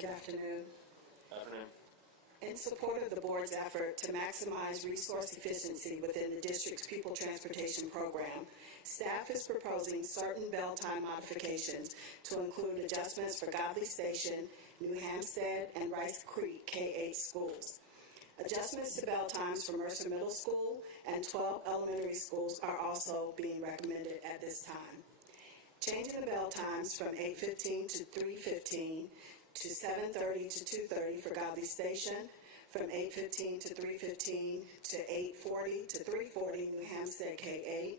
Good afternoon. Afternoon. In support of the board's effort to maximize resource efficiency within the district's pupil transportation program, staff is proposing certain bell time modifications to include adjustments for Godley Station, New Hampstead, and Rice Creek K-8 schools. Adjustments to bell times for Mercer Middle School and 12 elementary schools are also being recommended at this time. Changing the bell times from 8:15 to 3:15 to 7:30 to 2:30 for Godley Station, from 8:15 to 3:15 to 8:40 to 3:40 New Hampstead K-8,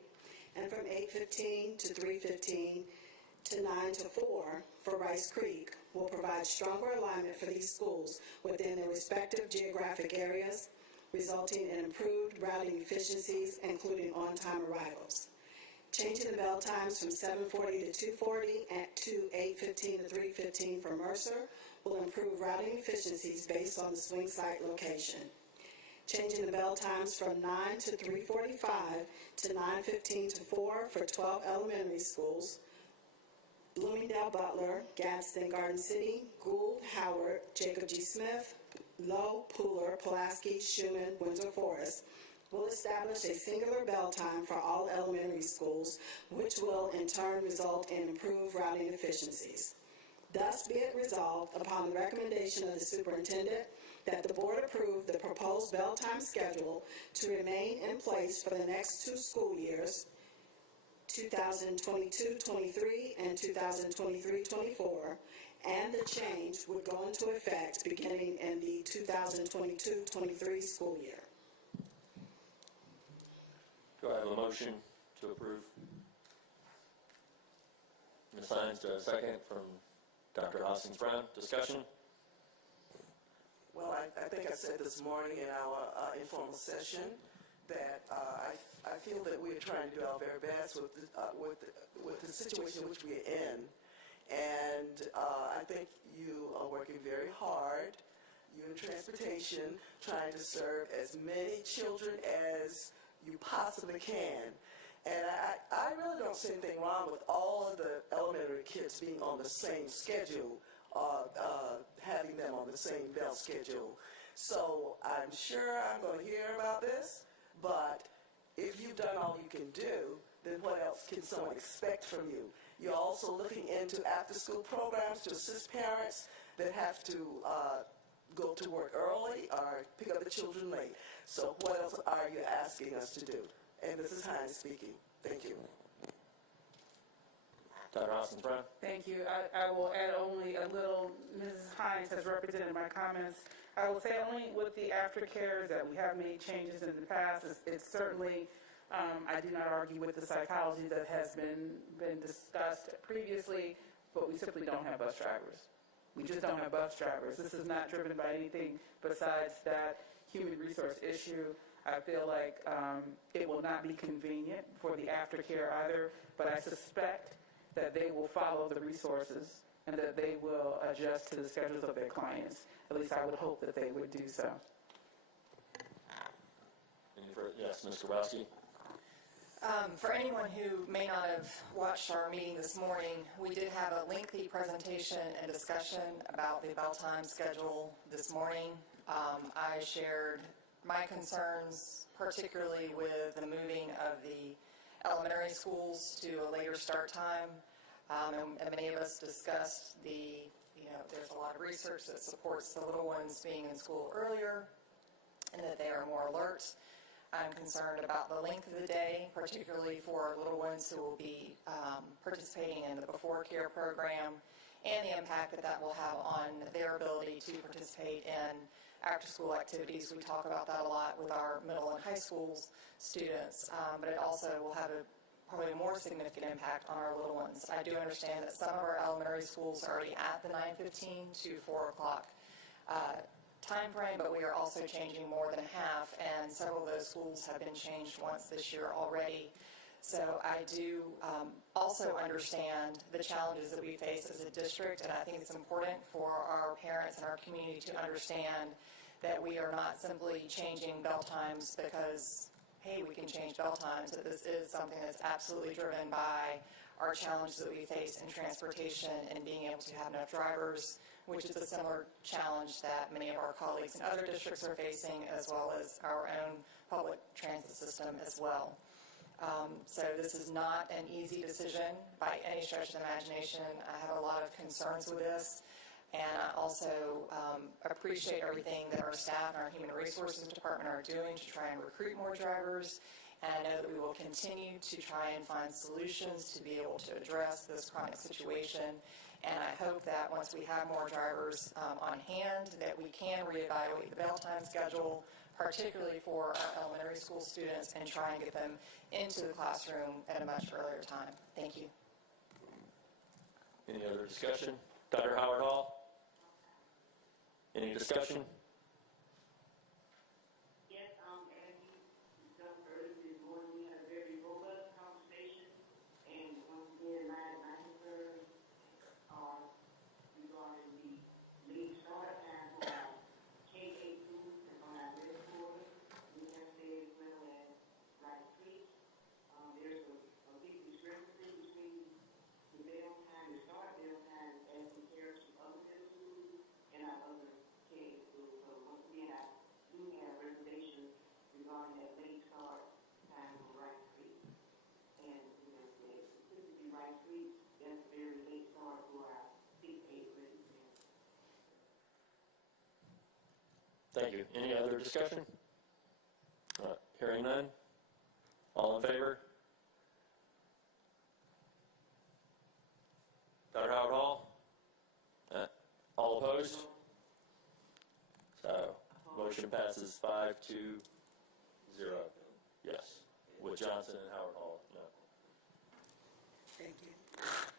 and from 8:15 to 3:15 to 9 to 4 for Rice Creek will provide stronger alignment for these schools within their respective geographic areas, resulting in improved routing efficiencies, including on-time arrivals. Changing the bell times from 7:40 to 2:40 and to 8:15 to 3:15 for Mercer will improve routing efficiencies based on the swing site location. Changing the bell times from 9 to 3:45 to 9:15 to 4 for 12 elementary schools, Bloomingdale, Butler, Gadsden, Garden City, Gould, Howard, Jacob G. Smith, Low, Pooler, Pulaski, Schumann, Windsor Forest, will establish a singular bell time for all elementary schools, which will in turn result in improved routing efficiencies. Thus be it resolved upon the recommendation of the superintendent that the board approve the proposed bell time schedule to remain in place for the next 2 school years, 2022-23 and 2023-24, and the change would go into effect beginning in the 2022-23 school year. Do I have a motion to approve? Ms. Hines, do I have a second from Dr. Hoskins-Brown? Discussion? Well, I think I said this morning in our informal session that I feel that we're trying to do our very best with the situation in which we're in. And I think you are working very hard, you in transportation, trying to serve as many children as you possibly can. And I really don't see anything wrong with all of the elementary kids being on the same schedule, having them on the same bell schedule. So I'm sure I'm going to hear about this, but if you've done all you can do, then what else can someone expect from you? You're also looking into after-school programs to assist parents that have to go to work early or pick up the children late. So what else are you asking us to do? And this is Hines speaking. Thank you. Dr. Hoskins-Brown? Thank you. I will add only a little. Mrs. Hines has represented my comments. I will say only with the aftercare that we have made changes in the past. It's certainly, I do not argue with the psychology that has been discussed previously, but we simply don't have bus drivers. We just don't have bus drivers. This is not driven by anything besides that human resource issue. I feel like it will not be convenient for the aftercare either, but I suspect that they will follow the resources and that they will adjust to the schedules of their clients. At least I would hope that they would do so. Any further? Yes, Ms. Grabowski. For anyone who may not have watched our meeting this morning, we did have a lengthy presentation and discussion about the bell time schedule this morning. I shared my concerns, particularly with the moving of the elementary schools to a later start time. And many of us discussed there's a lot of research that supports the little ones being in school earlier and that they are more alert. I'm concerned about the length of the day, particularly for little ones who will be participating in the before care program, and the impact that will have on their ability to participate in after-school activities. We talk about that a lot with our middle and high school students, but it also will have probably a more significant impact on our little ones. I do understand that some of our elementary schools are already at the 9:15 to 4 o'clock time frame, but we are also changing more than half, and several of those schools have been changed once this year already. So I do also understand the challenges that we face as a district, and I think it's important for our parents and our community to understand that we are not simply changing bell times because, hey, we can change bell times, that this is something that's absolutely driven by our challenges that we face in transportation and being able to have enough drivers which is a similar challenge that many of our colleagues in other districts are facing, as well as our own public transit system as well. So this is not an easy decision by any stretch of the imagination. I have a lot of concerns with this, and I also appreciate everything that our staff and our Human Resources Department are doing to try and recruit more drivers, and I know that we will continue to try and find solutions to be able to address this chronic situation. And I hope that once we have more drivers on hand, that we can reevaluate the bell time schedule, particularly for our elementary school students, and try and get them into the classroom at a much earlier time. Thank you. Any other discussion? Dr. Howard Hall? Any discussion? Thank you. Any other discussion? Hearing none. All in favor? Dr. Howard Hall? All opposed? So, motion passes 5-0. Yes. With Johnson and Howard Hall, no. Thank you.